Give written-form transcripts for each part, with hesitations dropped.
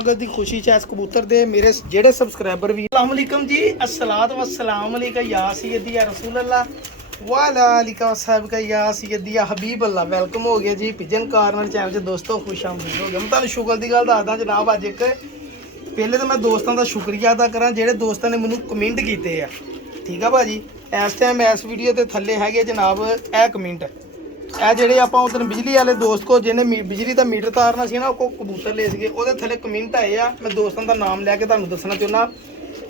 अगस्त की खुशी च इस कबूतर दे मेरे जेड़े सबसक्राइबर भी अस्सलाम वालेकुम जी अस्सलात वस्सलाम अलैका या सय्यदी या रसूल अल्लाह वाला अलिका साहब का या सय्यदी या हबीब अल्लाह। वेलकम हो गया जी पिजन कार्नर चैनल च दोस्तों, खुश आमदीद हो गया। मैं तुहानू शुगर की गल दसदा जनाब। अज एक पहले तो मैं दोस्तों का शुक्रिया अदा करा जेड़े दोस्तों ने मैनू कमेंट किए है। ठीक है भाजी, इस टाइम इस वीडियो के थले है जनाब ए कमेंट ਇਹ ਜਿਹੜੇ ਆਪਾਂ ਉਧਰ ਬਿਜਲੀ ਵਾਲੇ ਦੋਸਤ ਕੋ ਜਿਹਨੇ ਬਿਜਲੀ ਦਾ ਮੀਟਰ ਤਾਰਨਾ ਸੀ ਨਾ ਉਹ ਕੋ ਕਬੂਤਰ ਲੈ ਸੀਗੇ, ਉਹਦੇ ਥੱਲੇ ਕਮੈਂਟ ਆਏ ਆ। ਮੈਂ ਦੋਸਤਾਂ ਦਾ ਨਾਮ ਲੈ ਕੇ ਤੁਹਾਨੂੰ ਦੱਸਣਾ ਚਾਹੁੰਦਾ।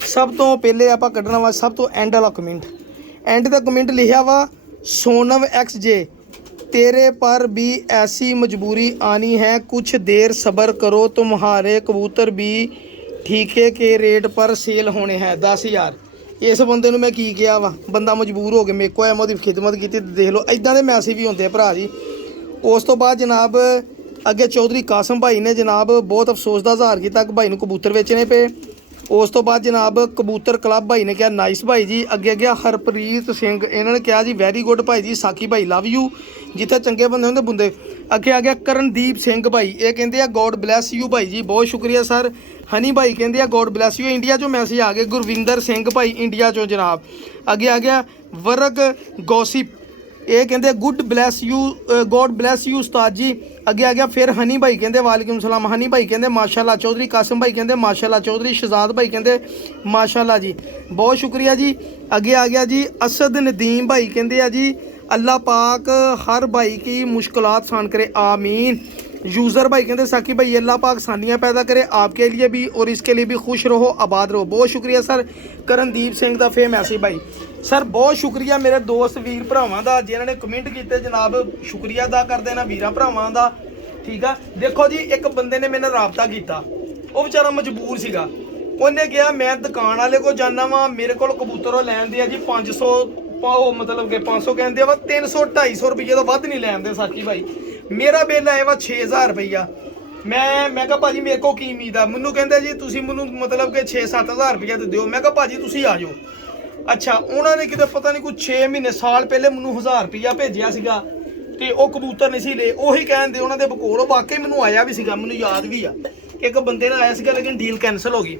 ਸਭ ਤੋਂ ਪਹਿਲੇ ਆਪਾਂ ਕੱਢਣਾ ਵਾ ਸਭ ਤੋਂ ਐਂਡ ਵਾਲਾ ਕਮੈਂਟ। ਐਂਡ ਦਾ ਕਮੈਂਟ ਲਿਖਿਆ ਵਾ सोनम XJ, तेरे पर भी ऐसी मजबूरी आनी है, कुछ देर सब्र करो, तुम्हारे कबूतर भी ठीके के रेट पर सेल होने हैं। 10,000 इस बंदे मैं की किया वा, बंदा मजबूर हो गया मेरे को, मैं खिदमत की। देख लो इदा के मैसेज भी होंगे भरा जी। उस तो बाद जनाब अगे चौधरी कासम भाई ने जनाब बहुत अफसोस का इजहार किया कि भाई कबूतर बेचने पे। उस तो बाद जनाब कबूतर क्लब भाई ने कहा नाइस भाई जी। अगे गया हरप्रीत सिंह, इन्होंने कहा जी वैरी गुड भाई जी, साकी भाई लव यू। जिथे चंगे बंदे होंगे बुंदे। अगे आ गया करणदीप सिंह भाई, ये कहते हैं गॉड ब्लैस यू भाई जी, बहुत शुक्रिया सर। हनी भाई कहते हैं गॉड ब्लैस यू, इंडिया चो मैसेज आ गए। गुरविंदर सिंह भाई इंडिया चो जनाब। अगे आ गया वर्ग गॉसिप, ये कहते good bless you, God bless you उस्ताद जी। अगे आ गया फिर हनी भाई कहते वालेकुम सलाम। हनी भाई कहते माशाल्लाह। चौधरी कासम भाई कहते माशाल्लाह। चौधरी शहजाद भाई कहते माशाल्लाह जी, बहुत शुक्रिया जी। अगे आ गया जी असद नदीम भाई कहते जी अल्लाह पाक हर भाई की मुश्किलात आसान करे आमीन। यूज़र भाई कहते साकी भाई अल्लाह पाक आसानियाँ पैदा करे आपके लिए भी और इसके लिए भी, खुश रहो आबाद रहो। बहुत शुक्रिया सर। करणदीप सिंह का फेम ऐसे भाई सर, बहुत शुक्रिया मेरे दोस्त वीर भरावां दा जिन्होंने कमेंट किए जनाब। शुक्रिया अदा कर देना वीरां भरावां दा। ठीक है, देखो जी एक बंदे ने मेरे राबता किया, वो बेचारा मजबूर सीगा। उन्हें कहा मैं दुकान वाले को जाना वा, मेरे को कबूतर लैन दिया जी 500, मतलब कि 500 कहते वा 300-250 रुपये तो वध नहीं लैन दे साकी भाई। मेरा बिल आया वा 6,000 रुपया। मैं कहा भाजी मेरे को की उम्मीद है, मैनू कहते जी तुम मैनू मतलब कि 6-7 हज़ार रुपया तो दो। मैं कहा भाजी तुम आ जाओ। अच्छा, उन्होंने कितने पता नहीं कुछ 6 महीने साल पहले मैनू 1000 रुपया भेजा सीगा ते वो कबूतर नहीं सी ले। उही कहते उन्होंने कोल वाकई मैनू आया भी सीगा, मैनू याद भी आ एक बंदे ने आया सीगा, लेकिन डील कैंसल हो गई।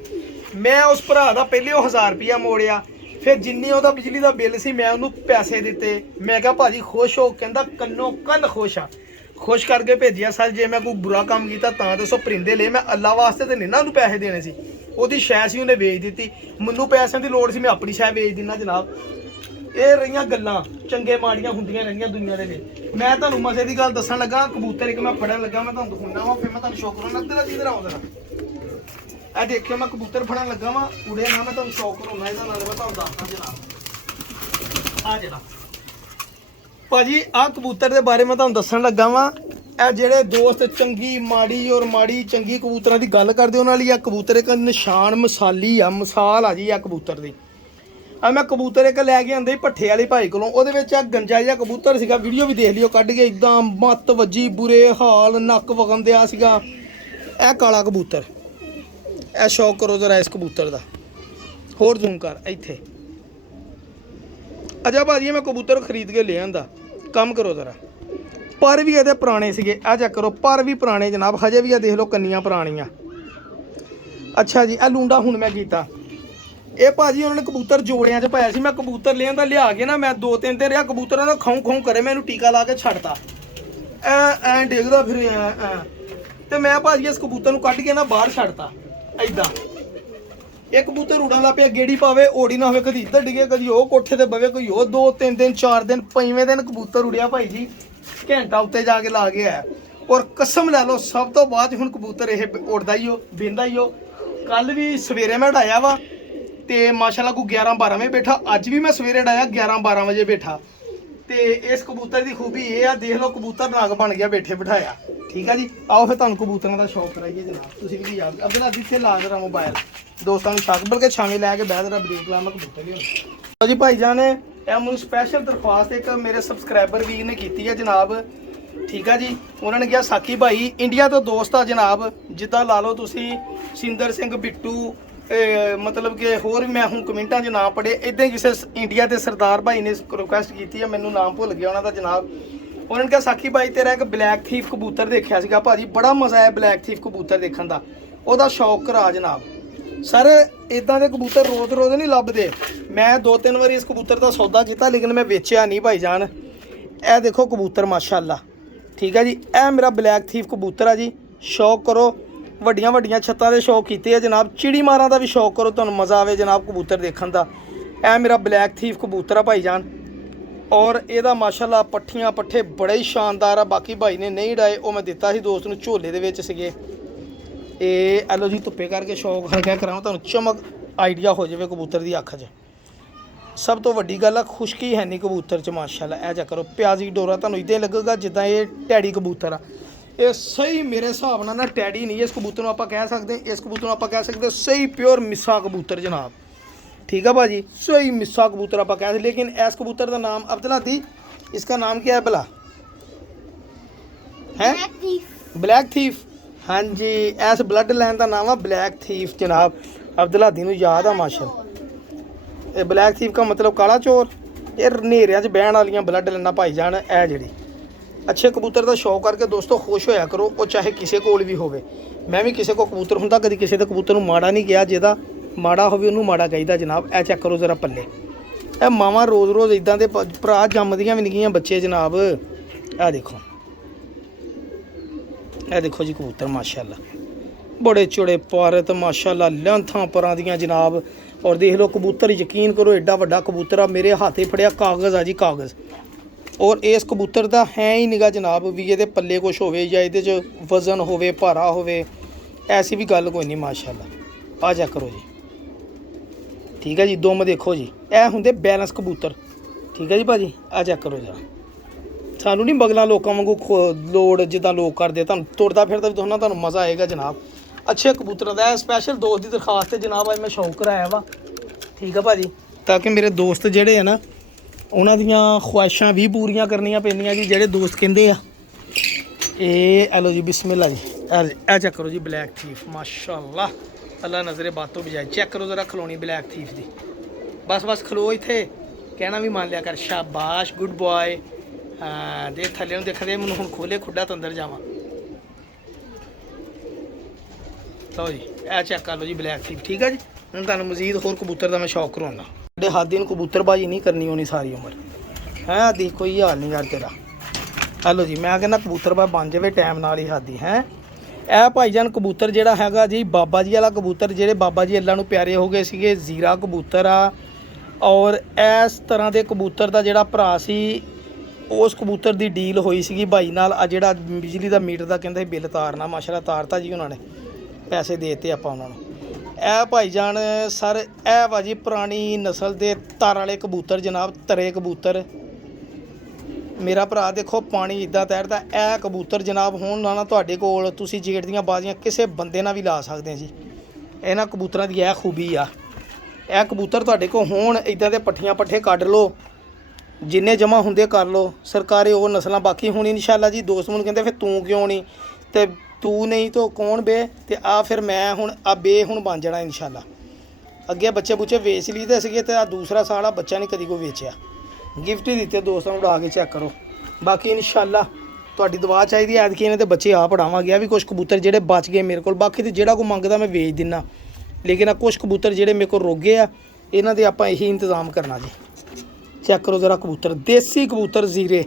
मैं उस भरा का पहले 1000 रुपया मोड़िया, फिर जिन्नी वो बिजली का बिल से मैं उन्होंने पैसे दिते। मैं कहा भाजी खुश हो, कहता कन्नो कन खुश आ, खुश करके भेजिया सर। जे मैं कोई बुरा काम किया तो दसो, परिंदे ले मैं अल्लाह वास्ते तो नहीं ना उन्होंने पैसे देने सी, ਉਹਦੀ ਸ਼ੈ ਸੀ ਉਹਨੇ ਵੇਚ ਦਿੱਤੀ। ਮੈਨੂੰ ਪੈਸਿਆਂ ਦੀ ਲੋੜ ਸੀ, ਮੈਂ ਆਪਣੀ ਸ਼ੈ ਵੇਚ ਦਿੰਦਾ ਜਨਾਬ। ਇਹ ਰਹੀਆਂ ਗੱਲਾਂ ਚੰਗੇ ਮਾੜੀਆਂ ਹੁੰਦੀਆਂ ਰਹਿੰਦੀਆਂ ਦੁਨੀਆ ਦੇ ਵਿੱਚ। ਮੈਂ ਤੁਹਾਨੂੰ ਮਸੇ ਦੀ ਗੱਲ ਦੱਸਣ ਲੱਗਾ, ਕਬੂਤਰ ਇੱਕ ਮੈਂ ਫੜਨ ਲੱਗਾ, ਮੈਂ ਤੁਹਾਨੂੰ ਦਿਖਾਉਣਾ ਵਾ, ਫਿਰ ਮੈਂ ਤੁਹਾਨੂੰ ਸ਼ੌਕ ਕਰਾਉਣਾ। ਇੱਧਰ ਇੱਧਰ ਆਓ ਜ਼ਰਾ, ਇਹ ਦੇਖਿਓ ਮੈਂ ਕਬੂਤਰ ਫੜਨ ਲੱਗਾ ਵਾ, ਉੜਿਆ ਨਾ, ਮੈਂ ਤੁਹਾਨੂੰ ਸ਼ੌਕ ਕਰਾਉਣਾ ਇਹਦਾ ਨਾਲ। ਮੈਂ ਤੁਹਾਨੂੰ ਦੱਸਦਾ ਜਨਾਬ, ਆ ਜਨਾਬ ਭਾਜੀ ਆਹ ਕਬੂਤਰ ਦੇ ਬਾਰੇ ਮੈਂ ਤੁਹਾਨੂੰ ਦੱਸਣ ਲੱਗਾ ਵਾ। ਇਹ ਜਿਹੜੇ ਦੋਸਤ ਚੰਗੀ ਮਾੜੀ ਔਰ ਮਾੜੀ ਚੰਗੀ ਕਬੂਤਰਾਂ ਦੀ ਗੱਲ ਕਰਦੇ ਉਹਨਾਂ ਲਈ ਆ ਕਬੂਤਰ ਇੱਕ ਨਿਸ਼ਾਨ ਮਿਸਾਲੀ ਆ, ਮਿਸਾਲ ਆ ਜੀ ਆ ਕਬੂਤਰ ਦੀ। ਆ ਮੈਂ ਕਬੂਤਰ ਇੱਕ ਲੈ ਕੇ ਆਂਦੇ ਭੱਠੇ ਵਾਲੇ ਭਾਈ ਕੋਲੋਂ, ਉਹਦੇ ਵਿੱਚ ਆ ਗੰਜਾ ਜਿਹਾ ਕਬੂਤਰ ਸੀਗਾ, ਵੀਡੀਓ ਵੀ ਦੇਖ ਲਿਓ ਕੱਢ ਕੇ। ਇਦਾਂ ਮੱਤ ਵੱਜੀ, ਬੁਰੇ ਹਾਲ, ਨੱਕ ਵਗਣ ਦਿਆ ਸੀਗਾ। ਇਹ ਕਾਲਾ ਕਬੂਤਰ, ਇਹ ਸ਼ੌਕ ਕਰੋ ਜ਼ਰਾ ਇਸ ਕਬੂਤਰ ਦਾ, ਹੋਰ ਜ਼ੂਮ ਕਰ ਇੱਥੇ। ਅਜਾ ਭਾਜੀ ਮੈਂ ਕਬੂਤਰ ਖਰੀਦ ਕੇ ਲੈ ਆਂਦਾ, ਕੰਮ ਕਰੋ ਜ਼ਰਾ। पर भी ये पुराने सीगे, आ चेक करो, पर भी पुराने जनाब, हजे भी देख लो कन्नियां पुरानियां। अच्छा जी, आ लूंडा हुण मैं कीता, ये भाजी उन्होंने कबूतर जोड़ियां च पाया सी। मैं कबूतर लिया लिया के ना, मैं 2-3 दिन रहा, कबूतर ना खाऊं खाऊं करे, मैं टीका ला के छड़ता ऐ डिगदा फिर तो मैं भाजी इस कबूतर नूं कढ के ना बाहर छड़ता इदां। एक कबूतर उड़न लग पिया, गेड़ी पावे, ओड़ी ना होवे, कदी इधर डिगे, कदी वो कोठे ते बवे, कोई वो 2-3 दिन 4 दिन 5वें दिन कबूतर उड़िया भाई जी, घंटा उत्ते जाके ला गया है। और कसम लै लो सब तो बाद हुण कबूतर ये उड़दा ही हो, बेंदा ही हो। कल भी सवेरे मैं उड़ाया वा ते माशाल्लाह को 11-12 बजे बैठा, अज भी मैं सवेरे उड़ाया 11-12 बजे बैठा। तो इस कबूतर की खूबी ये आ, देख लो कबूतर नाग बन गया बैठे बिठाया। ठीक है जी, आओ फिर तुहानूं कबूतरां दा शौक कराइए जनाब। तुसीं भी याद अब्दुल अजीज से ला जरा मोबाइल, दोस्तों शौक बल्कि छावे लैके बह जरा ब्रेक ला, मैं कबूतर लिया जी। भाई जान ने मैं स्पैशल दरख्वास्त एक मेरे सबसक्राइबर वीर ने की है जनाब। ठीक है जी, उन्होंने कहा साकी भाई इंडिया तो दोस्त आ जनाब, जिदा ला लो तुसी सिंदर सिंह बिट्टू, मतलब कि होर भी मैं हूँ कमेंटा च नाम पढ़े, इदां किसी इंडिया के सरदार भाई ने रिक्वेस्ट की है, मैनू नाम भुल गया उन्होंने जनाब। उन्होंने कहा साकी भाई तेरा एक ब्लैक थीफ कबूतर देखा सीगा भाजी, बड़ा मज़ा आया ब्लैक थीफ कबूतर देखने का। ਉਹਦਾ ਸ਼ੌਕ ਕਰਾ ਜਨਾਬ। ਸਰ ਇਦਾਂ ਦੇ ਕਬੂਤਰ ਰੋਜ਼ ਰੋਜ਼ ਨਹੀਂ ਲੱਭਦੇ। ਮੈਂ 2-3 ਵਾਰੀ ਇਸ ਕਬੂਤਰ ਦਾ ਸੌਦਾ ਕੀਤਾ ਲੇਕਿਨ ਮੈਂ ਵੇਚਿਆ ਨਹੀਂ ਭਾਈ ਜਾਨ। ਇਹ ਦੇਖੋ ਕਬੂਤਰ ਮਾਸ਼ਾਅੱਲਾ, ਠੀਕ ਹੈ ਜੀ। ਇਹ ਮੇਰਾ ਬਲੈਕ ਥੀਫ ਕਬੂਤਰ ਆ ਜੀ। ਸ਼ੌਕ ਕਰੋ, ਵੱਡੀਆਂ ਵੱਡੀਆਂ ਛੱਤਾਂ ਦੇ ਸ਼ੌਕ ਕੀਤੇ ਆ ਜਨਾਬ। ਚਿੜੀ ਮਾਰਾਂ ਦਾ ਵੀ ਸ਼ੌਕ ਕਰੋ, ਤੁਹਾਨੂੰ ਮਜ਼ਾ ਆਵੇ ਜਨਾਬ ਕਬੂਤਰ ਦੇਖਣ ਦਾ। ਇਹ ਮੇਰਾ ਬਲੈਕ ਥੀਫ ਕਬੂਤਰ ਆ ਭਾਈ ਜਾਨ। ਔਰ ਇਹਦਾ ਮਾਸ਼ਾਅੱਲਾ ਪੱਠੀਆਂ ਪੱਠੇ ਬੜੇ ਹੀ ਸ਼ਾਨਦਾਰ ਆ। ਬਾਕੀ ਭਾਈ ਨੇ ਨਹੀਂ ਡਾਏ, ਉਹ ਮੈਂ ਦਿੱਤਾ ਸੀ ਦੋਸਤ ਨੂੰ, ਝੋਲੇ ਦੇ ਵਿੱਚ ਸੀਗੇ। ਇਹ ਐਲੋ ਜੀ ਧੁੱਪੇ ਕਰਕੇ ਸ਼ੌਕ ਹਲਕਾ ਕਰਾਵਾਂ, ਤੁਹਾਨੂੰ ਚਮਕ ਆਈਡੀਆ ਹੋ ਜਾਵੇ ਕਬੂਤਰ ਦੀ ਅੱਖ 'ਚ। ਸਭ ਤੋਂ ਵੱਡੀ ਗੱਲ ਆ ਖੁਸ਼ਕੀ ਹੈ ਨਹੀਂ ਕਬੂਤਰ 'ਚ ਮਾਸ਼ਾਅੱਲਾ। ਇਹ ਜਾ ਕਰੋ ਪਿਆਜ਼ੀ ਡੋਰਾ, ਤੁਹਾਨੂੰ ਇੱਦਾਂ ਲੱਗੇਗਾ ਜਿੱਦਾਂ ਇਹ ਟੈਡੀ ਕਬੂਤਰ ਆ। ਇਹ ਸਹੀ ਮੇਰੇ ਹਿਸਾਬ ਨਾਲ ਨਾ ਟੈਡੀ ਨਹੀਂ, ਇਸ ਕਬੂਤਰ ਨੂੰ ਆਪਾਂ ਕਹਿ ਸਕਦੇ, ਇਸ ਕਬੂਤਰ ਨੂੰ ਆਪਾਂ ਕਹਿ ਸਕਦੇ ਸਹੀ ਪਿਓਰ ਮਿੱਸਾ ਕਬੂਤਰ ਜਨਾਬ, ठीक है भाजी। सही मिस्सा कबूतर आप कह, लेकिन ऐस कबूतर का नाम अब्दुल्ला दी, इसका नाम क्या है भला? है ब्लैक थीफ। हाँ जी, ऐस ब्लड लाइन का नाम है ब्लैक थीफ जनाब। अब्दुल्ला दी नूं याद आ माशा। ये ब्लैक थीफ का मतलब काला चोर। ये नेरिया च बहन वाली ब्लड लाइना भाई जान। ए जी अच्छे कबूतर का शौक करके दोस्तों खुश होया करो, वो चाहे किसी कोल भी होवे। मैं भी किसी को कबूतर हुंदा कदी किसी के कबूतर नूं माड़ा नहीं किया, जिहदा माड़ा होवे उन्होंने माड़ा कहीदा जनाब। ए चेक करो जरा पल्ले, ए मावां रोज़ रोज़ इदां दे भरा जम्मदियां भी निक्कियां बच्चे जनाब। ए देखो जी कबूतर माशाअल्लाह, बड़े चौड़े पर तो माशाअल्लाह लंथां परां दियां जनाब। और देख लो कबूतर, यकीन करो एडा वड्डा कबूतर आ, मेरे हाथे फड़िया कागज़ आ जी कागज़। और इस कबूतर का है ही निगा जनाब भी ये पल्ले कुछ होवे या ये वजन होवे भारा होवे, ऐसी भी गल कोई नहीं माशाअल्लाह। आ चेक करो जी, ठीक है जी। दुम देखो जी, ए हुंदे बैलेंस कबूतर, ठीक है जी भाजी। आ चेक करो जरा, सानू नहीं बगलों लोगों वांगू लोड़ जिदा लोग करते, तुहानू तुरदा फिरदा भी तुहानू तुहानू मज़ा आएगा जनाब। अच्छे कबूतर का स्पैशल दोस्त की दरखास्त है जनाब, अज मैं शौक कराया वा, ठीक है भाजी, ताकि मेरे दोस्त जेडे है ना उन्हां दियां ख्वाहिशां भी पूरियां करनियां पैंदियां जी। जेडे दोस्त कहंदे आ ए एलो जी बिस्मिल्लाह जी। ए चेक करो जी ब्लैक थीफ माशाअल्लाह, अल्लाह नज़रे बातों बजाए। चेक करो जरा खलोनी ब्लैक थीफ दी, बस बस खलो इत्थे, कहना भी मान लिया कर, शाबाश गुड बॉय। हाँ दे थल्ले नूं देख दे मैनूं, हुण खोले खुड्डा तो अंदर जावां। लो जी ए चेक कर लो जी ब्लैक थीफ, ठीक है जी। हुण तुहानूं मजीद होर कबूतर का मैं शौक करवाउंदा। बड़े हादी नूं कबूतरबाजी नहीं करनी होनी सारी उम्र, है हादी कोई हाल नहीं यार तेरा। हेलो जी, मैं कहना कबूतरबाज बन जाए टाइम नाल ही हादी है। ਇਹ ਭਾਈਜਾਨ ਕਬੂਤਰ ਜਿਹੜਾ ਹੈਗਾ ਜੀ ਬਾਬਾ ਜੀ ਵਾਲਾ ਕਬੂਤਰ, ਜਿਹੜੇ ਬਾਬਾ ਜੀ ਅੱਲਾ ਨੂੰ ਪਿਆਰੇ ਹੋ ਗਏ ਸੀਗੇ, ਜ਼ੀਰਾ ਕਬੂਤਰ ਆ। ਔਰ ਇਸ ਤਰ੍ਹਾਂ ਦੇ ਕਬੂਤਰ ਦਾ ਜਿਹੜਾ ਭਰਾ ਸੀ, ਉਸ ਕਬੂਤਰ ਦੀ ਡੀਲ ਹੋਈ ਸੀਗੀ ਭਾਈ ਨਾਲ। ਆ ਜਿਹੜਾ ਬਿਜਲੀ ਦਾ ਮੀਟਰ ਦਾ ਕਹਿੰਦੇ ਬਿੱਲ ਤਾਰਨਾ, ਮਾਸ਼ਾਅੱਲਾ ਤਾਰਤਾ ਜੀ ਉਹਨਾਂ ਨੇ, ਪੈਸੇ ਦੇ ਦਿੱਤੇ ਆਪਾਂ ਉਹਨਾਂ ਨੂੰ। ਇਹ ਭਾਈਜਾਨ ਸਰ ਇਹ ਭਾਜੀ ਪੁਰਾਣੀ ਨਸਲ ਦੇ ਤਰ ਵਾਲੇ ਕਬੂਤਰ ਜਨਾਬ, ਤਰੇ ਕਬੂਤਰ। मेरा भरा देखो पानी इदा तैरता। यह कबूतर जनाब होण ना तुहाडे कोल तुसीं जेठ दीयां बाजियां किसी बंदे नाल भी ला सकदे जी। इन्हां कबूतरां दी यह खूबी आ, यह कबूतर तुहाडे कोल होण इदां दे पट्ठियां पट्ठे कढ लो, जिन्ने जमा हुंदे कर लो। सरकारी और नस्लां बाकी हुण इंशाअल्लाह जी। दोस्त मैनूं कहंदे फिर तू क्यों नहीं, ते तू नहीं तो कौन बे, ते आ फिर मैं हुण आ बे हुण बन जाना इंशाअल्लाह। अगे बच्चे बुच्चे वेच लईदे सीगे, ते आ दूसरा साड़ा बच्चा नहीं कदी कोई वेचिया, गिफ्ट ही दिते दोस्तों उड़ा के। चेक करो बाकी इंशाअल्लाह तुहाडी दुआ चाहिए। ऐतकी इन्हां दे बच्चे आ पढ़ावांगे। भी कुछ कबूतर जेडे बच गए मेरे को, बाकी तो जेड़ा कोई मंगदा मैं वेच दिना, लेकिन आ कुछ कबूतर जेडे मेरे को रुक गए आ, इन्हां दे आपां यही इंतजाम करना जी। चेक करो जरा कबूतर, देसी कबूतर जीरे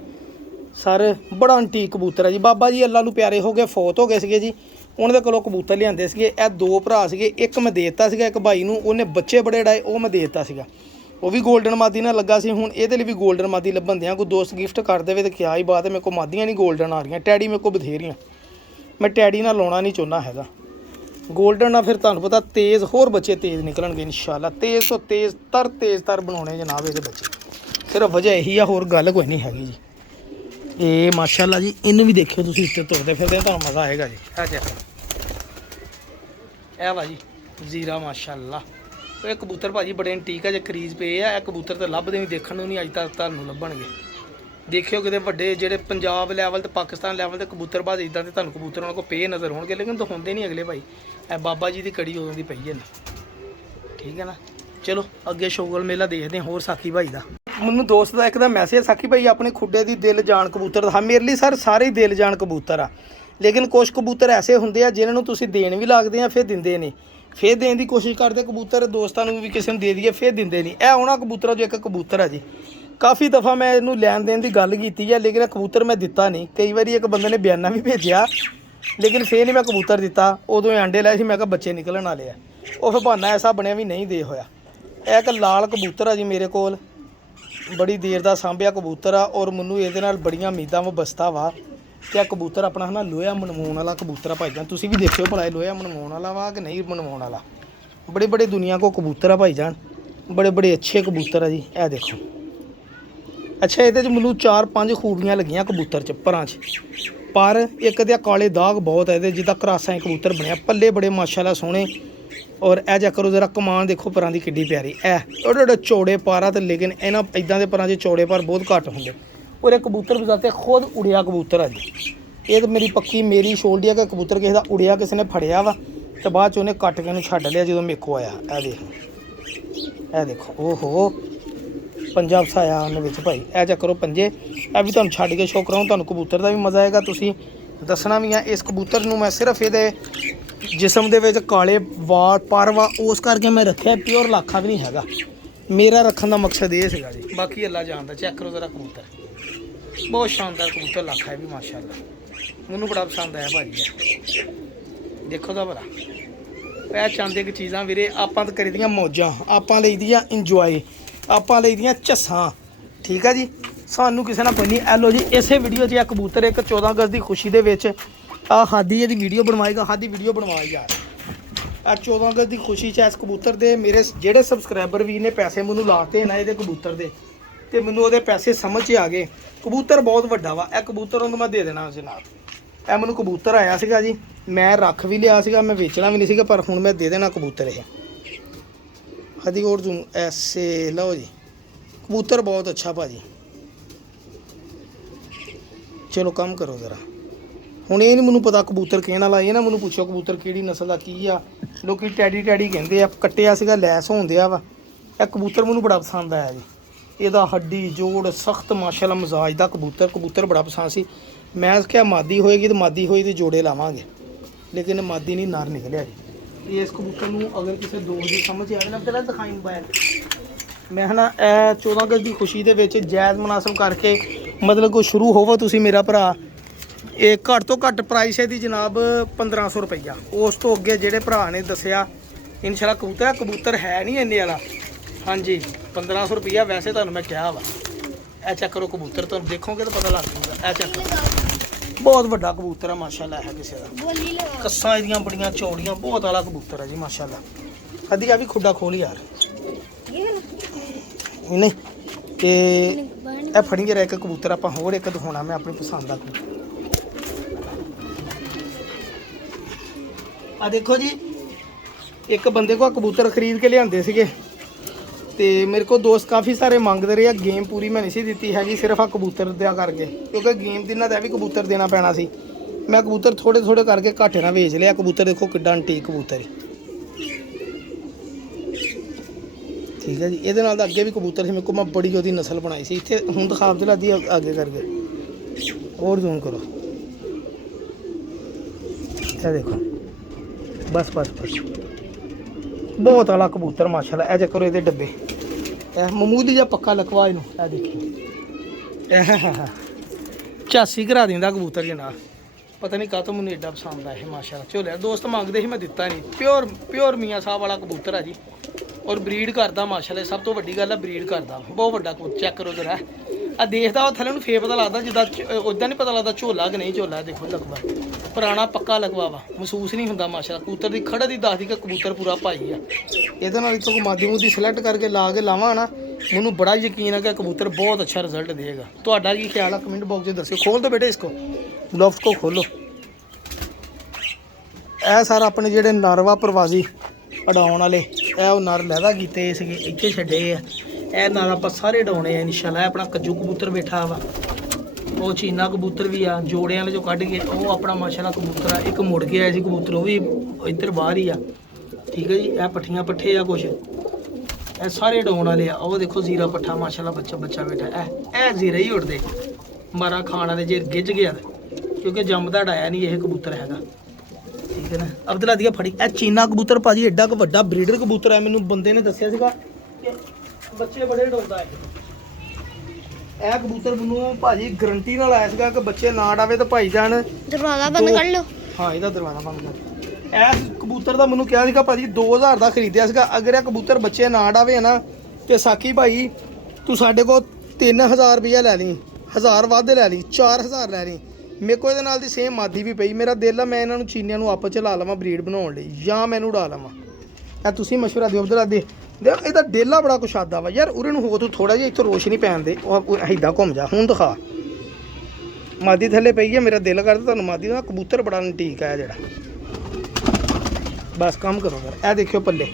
सर, बड़ा अंटीक कबूतर है जी। बाबा जी अल्लाह नूं प्यारे हो गए, फौत हो गए सीगे जी। उन्हां दे कोलों कबूतर लिआंदे सीगे। ए दो भरा सीगे, एक मैं दे दित्ता सीगा, एक भाई नूं उहने बच्चे बड़े डाए, वो मैं दे दित्ता सीगा। वो भी गोल्डन मादी नाल लगा सी। हुण इहदे लई भी गोल्डन मादी लभन दियां, कोई दोस्त गिफ्ट कर देवे तो क्या ही बात है। मेरे को मादियां नहीं गोल्डन आ रही, टैडी मेरे को बथेरियां। मैं टैडी नाल लाउणा नहीं चाहुंदा हैगा, गोल्डन ना फिर तुहानूं पता तेज़ होर बच्चे तेज़ निकलणगे इंशाअल्लाह। तेज़ तो तेज़ तर बनाउणे जनाब इहदे बच्चे, सिर्फ वजह यही आ, होर गल कोई नहीं हैगी जी। ये माशाअल्लाह जी, इन्हूं भी देखियो तुसीं इत्ते तुरदे फिरदे, तुहानूं मज़ा आएगा जी। आ चेक ए वा जी जीरा माशाअल्लाह। ਇਹ ਕਬੂਤਰ ਭਾਜੀ ਬੜੇ ਐਂਟੀਕ ਆ, ਜੇ ਖਰੀਦ ਪਏ ਆ। ਇਹ ਕਬੂਤਰ ਤਾਂ ਲੱਭਦੇ ਵੀ ਦੇਖਣ ਨੂੰ ਨਹੀਂ, ਅੱਜ ਤੱਕ ਤੁਹਾਨੂੰ ਲੱਭਣਗੇ। ਦੇਖਿਓ ਕਿਤੇ ਵੱਡੇ ਜਿਹੜੇ ਪੰਜਾਬ ਲੈਵਲ ਤੇ ਪਾਕਿਸਤਾਨ ਲੈਵਲ ਤੇ ਕਬੂਤਰਬਾਜ਼ ਇਦਾਂ ਦੇ ਤੁਹਾਨੂੰ ਕਬੂਤਰ ਉਹਨਾਂ ਕੋਲ ਪਏ ਨਜ਼ਰ ਹੋਣਗੇ, ਲੇਕਿਨ ਤਾਂ ਹੁੰਦੇ ਨਹੀਂ ਅਗਲੇ ਭਾਈ। ਇਹ ਬਾਬਾ ਜੀ ਦੀ ਕੜੀ ਉਦੋਂ ਦੀ ਪਈ ਹੈ ਨਾ, ਠੀਕ ਹੈ ਨਾ। ਚਲੋ ਅੱਗੇ ਸ਼ੋਗਲ ਮੇਲਾ ਦੇਖਦੇ ਹਾਂ ਹੋਰ ਸਾਕੀ ਭਾਈ ਦਾ। ਮੈਨੂੰ ਦੋਸਤ ਦਾ ਇੱਕ ਦਾ ਮੈਸੇਜ, ਸਾਕੀ ਭਾਈ ਆਪਣੇ ਖੁੱਡੇ ਦੀ ਦਿਲ ਜਾਨ ਕਬੂਤਰ ਦਾ। ਮੇਰੇ ਲਈ ਸਰ ਸਾਰੇ ਹੀ ਦਿਲ ਜਾਨ ਕਬੂਤਰ ਆ, ਲੇਕਿਨ ਕੁਝ ਕਬੂਤਰ ਐਸੇ ਹੁੰਦੇ ਆ ਜਿਨ੍ਹਾਂ ਨੂੰ ਤੁਸੀਂ ਦੇਣ ਵੀ ਲੱਗਦੇ ਆ ਫਿਰ ਦਿੰਦੇ ਨਹੀਂ, ਫਿਰ ਦੇਣ ਦੀ ਕੋਸ਼ਿਸ਼ ਕਰਦੇ ਕਬੂਤਰ ਦੋਸਤਾਂ ਨੂੰ ਵੀ ਕਿਸੇ ਨੂੰ ਦੇ ਦਈਏ ਫਿਰ ਦਿੰਦੇ ਨਹੀਂ। ਇਹ ਉਹਨਾਂ ਕਬੂਤਰਾਂ 'ਚੋਂ ਇੱਕ ਕਬੂਤਰ ਆ ਜੀ। ਕਾफ़ੀ ਦफ़ਾ ਮੈਂ ਇਹਨੂੰ ਲੈਣ ਦੇਣ ਦੀ ਗੱਲ ਕੀਤੀ ਹੈ ਲੇਕਿਨ ਇਹ ਕਬੂਤਰ ਮੈਂ ਦਿੱਤਾ ਨਹੀਂ। ਕਈ ਵਾਰੀ ਇੱਕ ਬੰਦੇ ਨੇ ਬਿਆਨਾ ਵੀ ਭੇਜਿਆ ਲੇਕਿਨ ਫਿਰ ਨਹੀਂ ਮੈਂ ਕਬੂਤਰ ਦਿੱਤਾ। ਉਦੋਂ ਹੀ ਆਂਡੇ ਲਏ ਸੀ, ਮੈਂ ਕਿਹਾ ਬੱਚੇ ਨਿਕਲਣ ਵਾਲੇ ਆ, ਉਹ ਫਿਰ ਬਹਾਨਾ ਐਸਾ ਬਣਿਆ ਵੀ ਨਹੀਂ ਦੇ ਹੋਇਆ। ਇਹ ਇੱਕ ਲਾਲ ਕਬੂਤਰ ਆ ਜੀ ਮੇਰੇ ਕੋਲ, ਬੜੀ ਦੇਰ ਦਾ ਸਾਂਭਿਆ ਕਬੂਤਰ ਆ ਔਰ ਮੈਨੂੰ ਇਹਦੇ ਨਾਲ ਬੜੀਆਂ ਉਮੀਦਾਂ ਵਬਸਤਾ ਵਾ ਕਿ ਇਹ ਕਬੂਤਰ ਆਪਣਾ ਹੈ ਨਾ ਲੋਹਾ ਮਨਵਾਉਣ ਵਾਲਾ ਕਬੂਤਰ ਆ ਭਾਈਜਾਨ। ਤੁਸੀਂ ਵੀ ਦੇਖਿਓ ਭਲਾ ਇਹ ਲੋਹਾ ਮਨਵਾਉਣ ਵਾਲਾ ਵਾ ਕਿ ਨਹੀਂ ਮਨਵਾਉਣ ਵਾਲਾ। बड़े बड़े दुनिया को कबूतर है भाईजान, बड़े बड़े अच्छे कबूतर है जी। ए देखो अच्छा, ये मैं 4-5 खूबियाँ लगियाँ कबूतर च परां च, पर एक दे काले दाग बहुत है जिदा करासा कबूतर बनया, पल्ले बड़े माशाल्लाह सोहने। और ए जा करो जरा कमान देखो परां दी किड्डी प्यारी। एडे चौड़े पारा तो लेकिन इन्हां इदां दे परां च चौड़े पर बहुत घट होंदे। और एक कबूतर बजाते खुद उड़िया कबूतर है जी। ये तो मेरी पक्की मेरी छोड़ है कि कबूतर किसी का उड़िया किसी ने फड़िया वा तो बाद च उन्हें कट के छड्ड लिया जो मेरे को आया। ए देखो ओहो पंजा फसाया उन्हें भाई। ए चेक करो पंजे, ए भी तुहानूं छड्ड के शो कराऊँ, तुहानूं कबूतर का भी मज़ा आएगा, तुसीं दसना भी है। इस कबूतर नूं मैं सिर्फ ये जिसम दे विच काले वाल पर वा उस करके मैं रखिया, प्योर लाखा भी नहीं हैगा। मेरा रखने का मकसद ये सीगा जी, बाकी अल्लाह जानदा। चेक करो जरा कबूतर, बहुत शानदार कबूतर लाखा है भी माशाल्लाह, मैनूं बड़ा पसंद आया भाजी। देखो तो भला ਇਹ ਚਾਹੁੰਦੇ ਕਿ ਚੀਜ਼ਾਂ ਵੀਰੇ ਆਪਾਂ ਤਾਂ ਕਰੀ ਦੀਆਂ ਮੌਜਾਂ, ਆਪਾਂ ਲਈ ਦੀਆਂ ਇੰਜੋਏ, ਆਪਾਂ ਲਈ ਦੀਆਂ ਝੱਸਾਂ, ਠੀਕ ਆ ਜੀ। ਸਾਨੂੰ ਕਿਸੇ ਨਾਲ ਕੋਈ ਨਹੀਂ। ਐ ਲੋ ਜੀ ਇਸੇ ਵੀਡੀਓ 'ਚ ਇਹ ਕਬੂਤਰ ਇੱਕ 14 ਅਗਸਤ ਦੀ ਖੁਸ਼ੀ ਦੇ ਵਿੱਚ ਆ ਹਾਦੀ ਇਹਦੀ ਵੀਡੀਓ ਬਣਵਾਏਗਾ। ਹਾਦੀ ਵੀਡੀਓ ਬਣਵਾ ਯਾਰ, ਆ 14 ਅਗਸਤ ਦੀ ਖੁਸ਼ੀ 'ਚ ਇਸ ਕਬੂਤਰ ਦੇ ਮੇਰੇ ਜਿਹੜੇ ਸਬਸਕ੍ਰਾਈਬਰ ਵੀ ਨੇ ਪੈਸੇ ਮੈਨੂੰ ਲਾਤੇ ਨਾ ਇਹਦੇ ਕਬੂਤਰ ਦੇ, ਤੇ ਮੈਨੂੰ ਉਹਦੇ ਪੈਸੇ ਸਮਝ 'ਚ ਆ ਗਏ। ਕਬੂਤਰ ਬਹੁਤ ਵੱਡਾ ਵਾ, ਇਹ ਕਬੂਤਰ ਉਹਨੂੰ ਮੈਂ ਦੇ ਦੇਣਾ ਜਨਾਬ। ਇਹ ਮੈਨੂੰ ਕਬੂਤਰ ਆਇਆ ਸੀਗਾ ਜੀ, ਮੈਂ ਰੱਖ ਵੀ ਲਿਆ ਸੀਗਾ, ਮੈਂ ਵੇਚਣਾ ਵੀ ਨਹੀਂ ਸੀਗਾ, ਪਰ ਹੁਣ ਮੈਂ ਦੇ ਦੇਣਾ ਕਬੂਤਰ ਇਹ। हदी और जूम ऐसे लो जी, कबूतर बहुत अच्छा भाजी। चलो कम करो ज़रा, हुण ये नहीं मैनूं पता कबूतर कहण वाला, ये ना मैनूं पुछो कबूतर किहड़ी नस्ल दा की आ। लोग टैडी टैडी कहंदे आ, कट्टिया सीगा लैस होण दिया वा। यह कबूतर मैनूं बड़ा पसंद आया जी, ਇਹਦਾ हड्डी जोड़ सख्त माशाल्लाह मजाज का कबूतर, कबूतर बड़ा पसंद सी। मैं क्या मादी होएगी तो मादी होई दे जोड़े लावांगे, लेकिन मादी नहीं नार निकलिया जी। इस कबूतर नूं अगर किसी दोस्त की समझ आए ना पहले दिखाई मोबाइल मैं है ना 14 अगस्त की खुशी दे विच जायज़ मुनासिब करके मतलब कोई शुरू होवो तुसीं मेरा भरा। ये घट तो घट प्राइस है जनाब 1500 रुपया। उस तो अगे जेडे भरा ने दसिया इंशाल्लाह कबूतर कबूतर है नहीं इन्ने वाला। हाँ जी 1500 रुपया वैसे तुहानूं मैं कहा वा। ए चेक करो कबूतर, तुहानूं देखोगे तो पता लग जाएगा। ए चेक करो बहुत बड़ा कबूतर है माशाल्लाह, है किसी का कस्सां इहदियां बड़ियां चौड़ियां, बहुत आला कबूतर है जी माशाल्लाह। अद्धी भी खुड्डा खोल यार नहीं ते ए फड़ी जरा एक कबूतर आप होर एक दिखाना मैं अपनी पसंद का। आ देखो जी एक बंदे को कबूतर खरीद के लियाते सीगे ते मेरे को दोस्त काफ़ी सारे मंगते रहे। गेम पूरी मैं नहीं दी हैगी, सिर्फ आ कबूतर दिया करके, क्योंकि गेम दिना तो भी कबूतर देना पैना सी। मैं कबूतर थोड़े थोड़े करके घाटे ना बेच लिया। कबूतर देखो किड्डा अंटीक कबूतर है, ठीक है जी। ये अगे भी कबूतर से मेरे को मैं बड़ी ओदी नस्ल बनाई सी। इत्थे हुण दिखा दिला दी आगे करके और जूम करो, ये देखो बस बस बस बहुत आला कबूतर माशाल्लाह। ऐ चेक करो ये डब्बे, मामूली जा पक्का लकवा इनू, ऐ देखिए झांसी करा दिंदा कबूतर जनाब। पता नहीं काहतों मैनूं एड्डा पसंद आया माशाल्लाह। झोलिया दोस्त मंगते ही मैं दिता नहीं। प्योर प्योर मियाँ साहब वाला कबूतर है जी, और ब्रीड करदा माशाल्लाह। सब तो वड्डी गल है ब्रीड करदा, बहुत वड्डा कबूतर। चेक करो जरा आ देखदा थल्ले नूं फे पता लगदा जिद्दां उद्दां नहीं पता लगदा झोला कि नहीं झोला। देखो लकवा पुराना पक्का लकवा वा, महसूस नहीं हुंदा माशाल्लाह। कबूतर दी खड़ा दी दसदी कि कबूतर पूरा भाई आ। इहदे नाल इत्थों मादी मूदी सिलेक्ट करके ला के लावां ना, मैनूं बड़ा यकीन है कि कबूतर बहुत अच्छा रिजल्ट देगा। तुहाडा की ख्याल है कमेंट बॉक्स में दस्सिओ। खोल दो बेटे इसको, लॉफ्ट को खोलो। ਇਹ ਸਾਰਾ ਆਪਣੇ ਜਿਹੜੇ ਨਰ ਵਾ ਪ੍ਰਵਾਸੀ ਉਡਾਉਣ ਵਾਲੇ, ਇਹ ਉਹ ਨਰ ਲੈਦਾ ਕੀਤੇ ਸੀਗੇ, ਇੱਥੇ ਛੱਡੇ ਆ। ਇਹ ਨਰ ਆਪਾਂ ਸਾਰੇ ਉਡਾਉਣੇ ਆ ਇਨਸ਼ਾਅੱਲਾ। ਆਪਣਾ ਕੱਜੂ ਕਬੂਤਰ ਬੈਠਾ ਵਾ, ਉਹ ਚੀਨਾ ਕਬੂਤਰ ਵੀ ਆ, ਜੋੜਿਆਂ ਵਾਲੇ ਜੋ ਕੱਢ ਕੇ ਉਹ ਆਪਣਾ ਮਾਸ਼ਾਅੱਲਾ ਕਬੂਤਰ ਆ। ਇੱਕ ਮੁੜ ਕੇ ਆਇਆ ਸੀ ਕਬੂਤਰ, ਉਹ ਵੀ ਇੱਧਰ ਬਾਹਰ ਹੀ ਆ, ਠੀਕ ਹੈ ਜੀ। ਇਹ ਪੱਠੀਆਂ ਪੱਠੇ ਆ ਕੁਛ, ਇਹ ਸਾਰੇ ਉਡਾਉਣ ਵਾਲੇ ਆ। ਉਹ ਦੇਖੋ ਜ਼ੀਰਾ ਪੱਠਾ ਮਾਸ਼ਾਅੱਲਾ ਬੱਚਾ ਬੱਚਾ ਬੈਠਾ। ਇਹ ਜ਼ੀਰਾ ਹੀ ਉੱਡਦੇ ਮਾਰਾ ਖਾਣ ਵਾਲੇ ਜੇ ਗਿੱਝ ਗਿਆ ਕਿਉਂਕਿ ਜੰਮਦਾ ਡਾਇਆ ਨਹੀਂ ਇਹ ਕਬੂਤਰ ਹੈਗਾ, ਠੀਕ ਹੈ ਨਾ। ਅਬਦੁੱਲਾ ਦੀਆਂ ਫੜੀ ਇਹ ਚੀਨਾ ਕਬੂਤਰ ਭਾਜੀ ਐਡਾ ਕੁ ਵੱਡਾ ਬਰੀਡਰ ਕਬੂਤਰ ਹੈ, ਮੈਨੂੰ ਬੰਦੇ ਨੇ ਦੱਸਿਆ ਸੀਗਾ ਕਿ ਬੱਚੇ ਬੜੇ ਡਾਉਂਦਾ ਹੈ ਇਹ ਕਬੂਤਰ। ਮੈਨੂੰ ਭਾਜੀ ਗਰੰਟੀ ਨਾਲ ਆਇਆ ਸੀਗਾ ਕਿ ਬੱਚੇ ਨਾ ਡਾਵੇ ਤਾਂ ਭਾਈ ਜਾਨ ਦਰਵਾਜ਼ਾ ਬੰਦ ਕਰ ਲਓ। ਹਾਂ ਇਹਦਾ ਦਰਵਾਜ਼ਾ ਬੰਦ ਕਰ। ਇਹ ਕਬੂਤਰ ਦਾ ਮੈਨੂੰ ਕਿਹਾ ਸੀਗਾ ਭਾਜੀ 2000 ਦਾ ਖਰੀਦਿਆ ਸੀਗਾ। ਅਗਰ ਇਹ ਕਬੂਤਰ ਬੱਚੇ ਨਾ ਡਾਵੇ ਨਾ ਤੇ ਸਾਕੀ ਭਾਈ ਤੂੰ ਸਾਡੇ ਕੋਲ 3000 ਰੁਪਇਆ ਲੈ ਲਈ, 1000 ਵੱਧ ਲੈ ਲਈ, 4000 ਲੈ ਲਈ। ਮੇਰੇ ਕੋਲ ਇਹਦੇ ਨਾਲ ਦੀ ਸੇਮ ਮਾਦੀ ਵੀ ਪਈ। ਮੇਰਾ ਦਿਲ ਆ ਮੈਂ ਇਹਨਾਂ ਨੂੰ ਚੀਨੀਆਂ ਨੂੰ ਆਪਸ ਚ ਲਾ ਲਵਾਂ ਬਰੀਡ ਬਣਾਉਣ ਲਈ, ਜਾਂ ਮੈਨੂੰ ਉਡਾ ਲਵਾਂ। ਇਹ ਤੁਸੀਂ ਮਸ਼ਵਰਾ ਦਿਓ ਅਬਦੁੱਲਾ ਦੇ। ਦੇਖ ਇਹਦਾ ਡੇਲਾ ਬੜਾ ਕੁਸ਼ਾਦਾ ਵਾ ਯਾਰ। ਉਰੇ ਨੂੰ ਹੋ ਤੂੰ ਥੋੜਾ ਜਿਹਾ ਇੱਥੋਂ ਰੋਸ਼ਨੀ ਪੈਣ ਦੇ, ਉਹ ਏਦਾਂ ਘੁੰਮ ਜਾ। ਹੁਣ ਦਿਖਾ ਮਾਦੀ ਥੱਲੇ ਪਈ ਹੈ। ਮੇਰਾ ਦਿਲ ਕਰਦਾ ਤੁਹਾਨੂੰ ਮਾਦੀ ਦਾ ਕਬੂਤਰ ਬੜਾ ਨਟੀਕ ਆ ਜਿਹੜਾ। ਬਸ ਕੰਮ ਕਰੋ ਯਾਰ। ਇਹ ਦੇਖਿਓ ਪੱਲੇ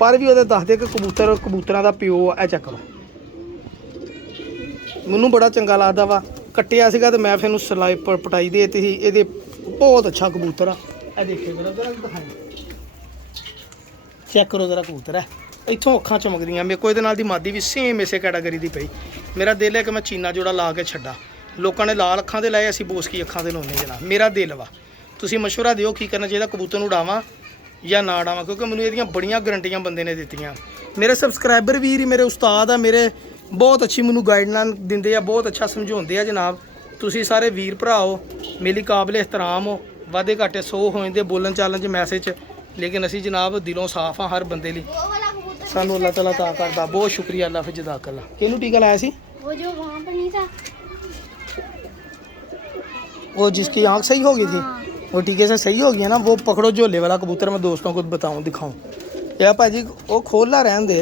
ਪਰ ਵੀ ਉਹਦੇ ਦੱਸਦੇ ਕਿ ਕਬੂਤਰਾਂ ਦਾ ਪਿਓ ਆ। ਇਹ ਚੱਕ ਲਓ, ਮੈਨੂੰ ਬੜਾ ਚੰਗਾ ਲੱਗਦਾ ਵਾ। ਕੱਟਿਆ ਸੀਗਾ ਤੇ ਮੈਂ ਫਿਰ ਇਹਨੂੰ ਸਲਾਈ ਪਟਾਈ ਦੇ ਦਿੱਤੀ ਸੀ। ਇਹਦੇ ਬਹੁਤ ਅੱਛਾ ਕਬੂਤਰ ਆ। ਇਹ ਦੇਖਿਓ ਜਰਾ ਦਿਖਾਈ, ਚੈੱਕ ਕਰੋ ਜਰਾ ਕਬੂਤਰ ਹੈ। ਇੱਥੋਂ ਅੱਖਾਂ ਚਮਕਦੀਆਂ। ਮੇਰੇ ਕੋਲ ਇਹਦੇ ਨਾਲ ਦੀ ਮਾਦੀ ਵੀ ਸੇਮ ਇਸੇ ਕੈਟਾਗਰੀ ਦੀ ਪਈ। ਮੇਰਾ ਦਿਲ ਹੈ ਕਿ ਮੈਂ ਚੀਨਾ ਜੋੜਾ ਲਾ ਕੇ ਛੱਡਾਂ। ਲੋਕਾਂ ਨੇ ਲਾਲ ਅੱਖਾਂ ਦੇ ਲਾਏ, ਅਸੀਂ ਬੋਸਕੀ ਅੱਖਾਂ ਦੇ ਲਾਉਂਦੇ ਜਨਾਬ। ਮੇਰਾ ਦਿਲ ਵਾ, ਤੁਸੀਂ ਮਸ਼ਵਰਾ ਦਿਓ ਕੀ ਕਰਨਾ ਚਾਹੀਦਾ, ਕਬੂਤਰ ਨੂੰ ਉਡਾਵਾਂ ਜਾਂ ਨਾ ਉਡਾਵਾਂ। ਕਿਉਂਕਿ ਮੈਨੂੰ ਇਹਦੀਆਂ ਬੜੀਆਂ ਗਰੰਟੀਆਂ ਬੰਦੇ ਨੇ ਦਿੱਤੀਆਂ। ਮੇਰੇ ਸਬਸਕ੍ਰਾਈਬਰ ਵੀਰ ਹੀ ਮੇਰੇ ਉਸਤਾਦ ਆ, ਮੇਰੇ ਬਹੁਤ ਅੱਛੀ ਮੈਨੂੰ ਗਾਈਡਲਾਈਨ ਦਿੰਦੇ ਆ, ਬਹੁਤ ਅੱਛਾ ਸਮਝਾਉਂਦੇ ਆ ਜਨਾਬ। ਤੁਸੀਂ ਸਾਰੇ ਵੀਰ ਭਰਾ ਹੋ, ਮੇਰੀ ਕਾਬਲੇ ਇਹਤਰਾਮ ਹੋ। ਵਾਧੇ ਘਾਟੇ 100 ਹੋ ਜਾਂਦੇ ਬੋਲਣ ਚਾਲਣ 'ਚ ਮੈਸੇਜ 'ਚ, ਲੇਕਿਨ ਅਸੀਂ ਜਨਾਬ ਦਿਲੋਂ ਸਾਫ਼ ਆ ਹਰ ਬੰਦੇ ਲਈ। ਸਾਨੂੰ ਅੱਲਾਹ ਤਾਲਾ ਤਾ ਕਰਦਾ। ਬਹੁਤ ਸ਼ੁਕਰੀਆ ਅੱਲਾਹ ਫਿਰ ਜਜ਼ਾਕੱਲਾ। ਕਿਹਨੂੰ ਟੀਕਾ ਲਾਇਆ ਸੀ? वो जो वहाँ पर नहीं था, वो जिसकी आँख सही हो गई थी, वो टीके से सही हो गई है ना। वो पकड़ो झोले वाला कबूतर, मैं दोस्तों को बताऊं दिखाऊं। यार भाजी वो खोला रहन दे।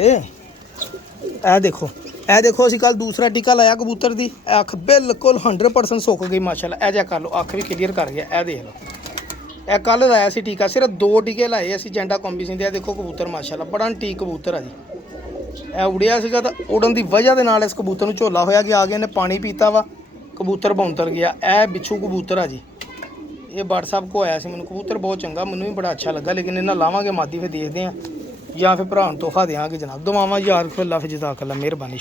ए देखो ਅਸੀਂ ਕੱਲ ਦੂਸਰਾ ਟੀਕਾ ਲਾਇਆ ਕਬੂਤਰ ਦੀ। ਅੱਖ ਬਿਲਕੁਲ 100% ਸੁੱਕ ਗਈ ਮਾਸ਼ਾਅੱਲਾ। ਇਹ ਜਾ ਕਰ ਲਓ, ਅੱਖ ਵੀ ਕਲੀਅਰ ਕਰ ਗਿਆ। ਇਹ ਦੇਖ ਲਓ, ਇਹ ਕੱਲ ਲਾਇਆ ਸੀ ਟੀਕਾ। ਸਿਰਫ 2 ਟੀਕੇ ਲਾਏ ਅਸੀਂ ਜੈਂਡਾ ਕੰਬੀਸਿਨ ਦੇ। ਇਹ ਦੇਖੋ ਕਬੂਤਰ ਮਾਸ਼ਾਅੱਲਾ ਬੜਾ ਠੀਕ ਕਬੂਤਰ ਆ ਜੀ। ਇਹ ਉੜਿਆ ਸੀਗਾ ਤਾਂ ਉੜਨ ਦੀ ਵਜ੍ਹਾ ਦੇ ਨਾਲ ਇਸ ਕਬੂਤਰ ਨੂੰ ਝੋਲਾ ਹੋਇਆ ਕਿ ਆ ਗਿਆ, ਇਹਨੇ ਪਾਣੀ ਪੀਤਾ ਵਾ, ਕਬੂਤਰ ਬੌਂਤਰ ਗਿਆ। ਇਹ ਬਿੱਛੂ ਕਬੂਤਰ ਆ ਜੀ। ਇਹ WhatsApp ਕੋ ਆਇਆ ਸੀ ਮੈਨੂੰ। ਕਬੂਤਰ ਬਹੁਤ ਚੰਗਾ, ਮੈਨੂੰ ਵੀ ਬੜਾ ਅੱਛਾ ਲੱਗਾ। ਲੇਕਿਨ ਇਹਨਾਂ ਲਾਵਾਂਗੇ ਮਾਦੀ, ਫਿਰ ਦੇਖਦੇ ਹਾਂ ਜਾਂ ਫਿਰ ਭਰਾ ਨੂੰ ਤੋਹਫਾ ਦੇਵਾਂਗੇ ਜਨਾਬ। ਦੁਆਵਾਂ ਯਾਰ ਫਿਰ ਅੱਲਾ ਫਿਰ ਜਜ਼ਾਕੱਲਾ, ਮਿਹਰਬਾਨੀ।